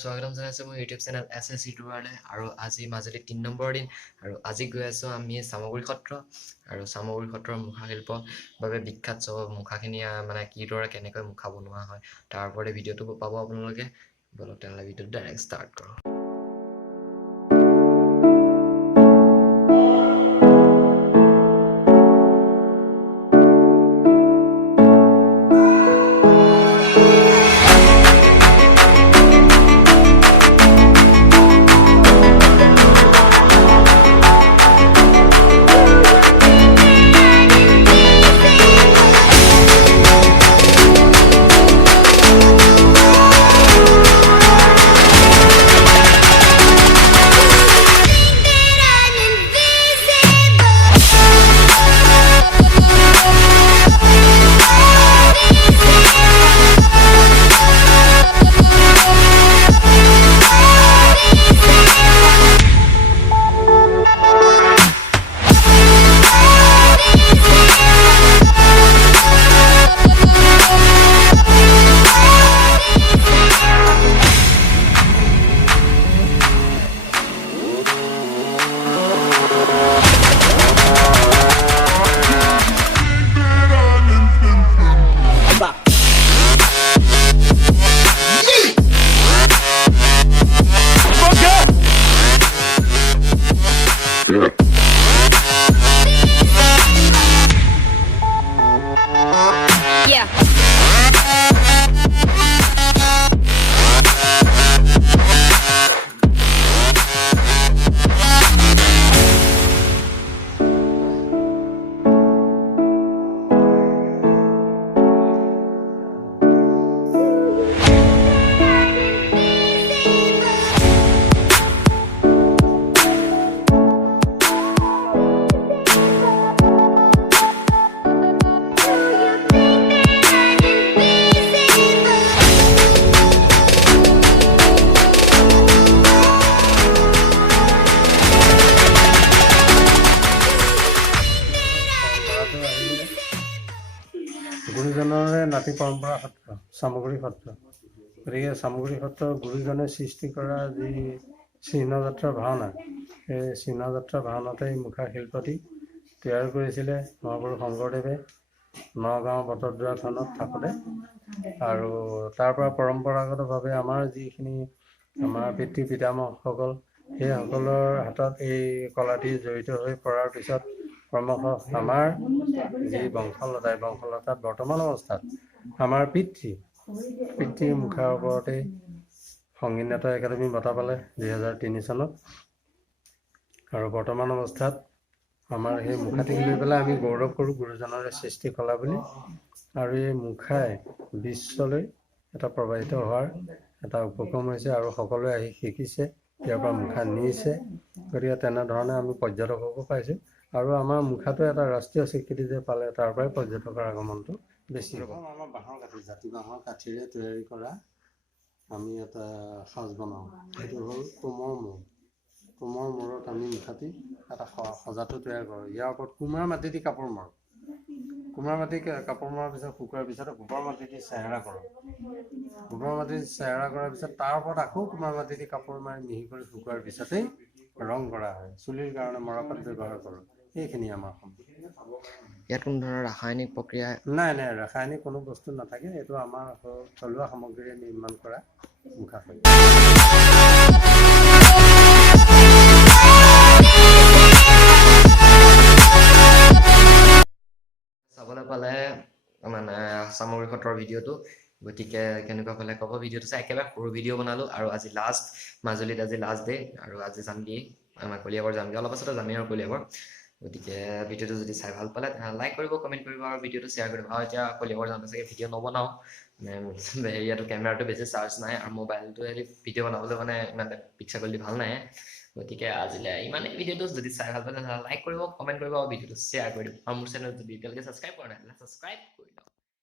স্বাগতম জনাইছো মোৰ ইউটিউব চেনেল SSC টুৱাৰলে আৰু আজি মাজুলী ৩ নম্বৰ দিন আৰু আজি গৈ আছো আমি চামগুৰি সত্ৰ আৰু চামগুৰি সত্ৰৰ মুখাশিল্পৰ বাবে বিখ্যাত মুখাখিনি মানে কিদৰে কেনেকৈ মুখা বনোৱা হয় তাৰ ওপৰতে ভিডিঅ'টো পাব আপোনালোকে বলক তেনেহ'লে ভিডিঅ'টো ডাইৰেক্ট ষ্টাৰ্ট কৰোঁ গুৰুজনৰে নাতি পৰম্পৰা সত্ৰ চামগুৰি সত্ৰ গতিকে চামগুৰি সত্ৰৰ গুৰুজনে সৃষ্টি কৰা যি চিহ্নযাত্ৰা ভাওনা সেই চিহ্নযাত্ৰা ভাওনাতে মুখা শিল্পটি তৈয়াৰ কৰিছিলে মহাপুৰুষ শংকৰদেৱে নগাঁও বটদ্ৰৱা থানত থাকোঁতে আৰু তাৰ পৰা পৰম্পৰাগতভাৱে আমাৰ যিখিনি আমাৰ পিতৃ পিতামহসকল সেইসকলৰ হাতত এই কলাটি জড়িত হৈ পৰাৰ পিছত ক্ৰমশঃ আমাৰ যি বংশলতাত বৰ্তমান অৱস্থাত আমাৰ পিতৃৰ মুখাৰ ওপৰতেই সংগীত নাটক একাডেমি বঁটা পালে 2003 চনত আৰু বৰ্তমান অৱস্থাত আমাৰ সেই মুখাটিক লৈ পেলাই আমি গৌৰৱ কৰোঁ গুৰুজনৰে সৃষ্টি কলা বুলি আৰু এই মুখাই বিশ্বলৈ এটা প্ৰবাহিত হোৱাৰ এটা উপক্ৰম হৈছে আৰু সকলোৱে আহি শিকিছে ইয়াৰ পৰা মুখা নিছে গতিকে তেনেধৰণে আমি পৰ্যটককো পাইছোঁ আৰু আমাৰ মুখাটো এটা ৰাষ্ট্ৰীয় স্বীকৃতি যে পালে তাৰ পৰাই পৰ্যটকৰ আগমনটো বেছি হ'ব আমাৰ বাঁহৰ কাঠি জাতি বাঁহৰ কাঠিৰে তৈয়াৰী কৰা আমি এটা সাজ বনাওঁ সেইটো হ'ল কোমৰ মূৰত আমি মুখাটি এটা সজাটো তৈয়াৰ কৰোঁ ইয়াৰ ওপৰত কুমাৰ মাটি দি কাপোৰ মাৰোঁ কুমাৰ মাটি কাপোৰ মৰাৰ পিছত শুকুৱাৰ পিছত গোবৰ মাটি দি চেহেৰা কৰোঁ গোবৰ মাটি দি চেহেৰা কৰাৰ পিছত তাৰ ওপৰত আকৌ কুমাৰ মাটি দি কাপোৰ মাৰি মিহি কৰি শুকুৱাৰ পিছতেই ৰং কৰা হয় চুলিৰ কাৰণে মৰাপাট ব্যৱহাৰ কৰোঁ এইখিনি আমাৰ ইয়াত কোনো ধৰণৰ ৰাসায়নিক প্ৰক্ৰিয়া নাই ৰাসায়নিক কোনো বস্তু নাথাকে এইটো আমাৰ থলুৱা সামগ্ৰীৰে নিৰ্মাণ কৰা মুখা শৈলী চাবলৈ পালে মানে চামগুৰি সত্ৰৰ ভিডিঅ'টো গতিকে কেনেকুৱা পালে ক'ব ভিডিঅ'টো চাই একেবাৰে সৰু ভিডিঅ' বনালোঁ আৰু আজি মাজুলীত আজি লাষ্ট ডে আৰু আজি যামগৈ আমাৰ কলিয়াবৰ যামগৈ অলপ পাছতে যামেই আৰু কলিয়াবৰ গতিকে ভিডিঅ'টো যদি চাই ভাল পালে তেনেহ'লে লাইক কৰিব কমেণ্ট কৰিব আৰু ভিডিঅ'টো শ্বেয়াৰ কৰিব আৰু এতিয়া কলিয়াবৰ যাওঁতে চাগে ভিডিঅ' নবনাওঁ হেৰিয়াটো কেমেৰাটো বেছি চাৰ্জ নাই আৰু মোবাইলটো ভিডিঅ' বনাবলৈ মানে ইমান পিক্সাৰ কোৱালিটি ভাল নাই গতিকে আজিলৈ ইমানেই ভিডিঅ'টো যদি চাই ভাল পালে লাইক কৰিব কমেণ্ট কৰিব আৰু ভিডিঅ'টো শ্বেয়াৰ কৰি দিব আৰু মোৰ চেনেল যদি এতিয়ালৈকে ছাবস্ক্ৰাইব কৰা নাই ছাবস্ক্ৰাইব কৰি দিয়ক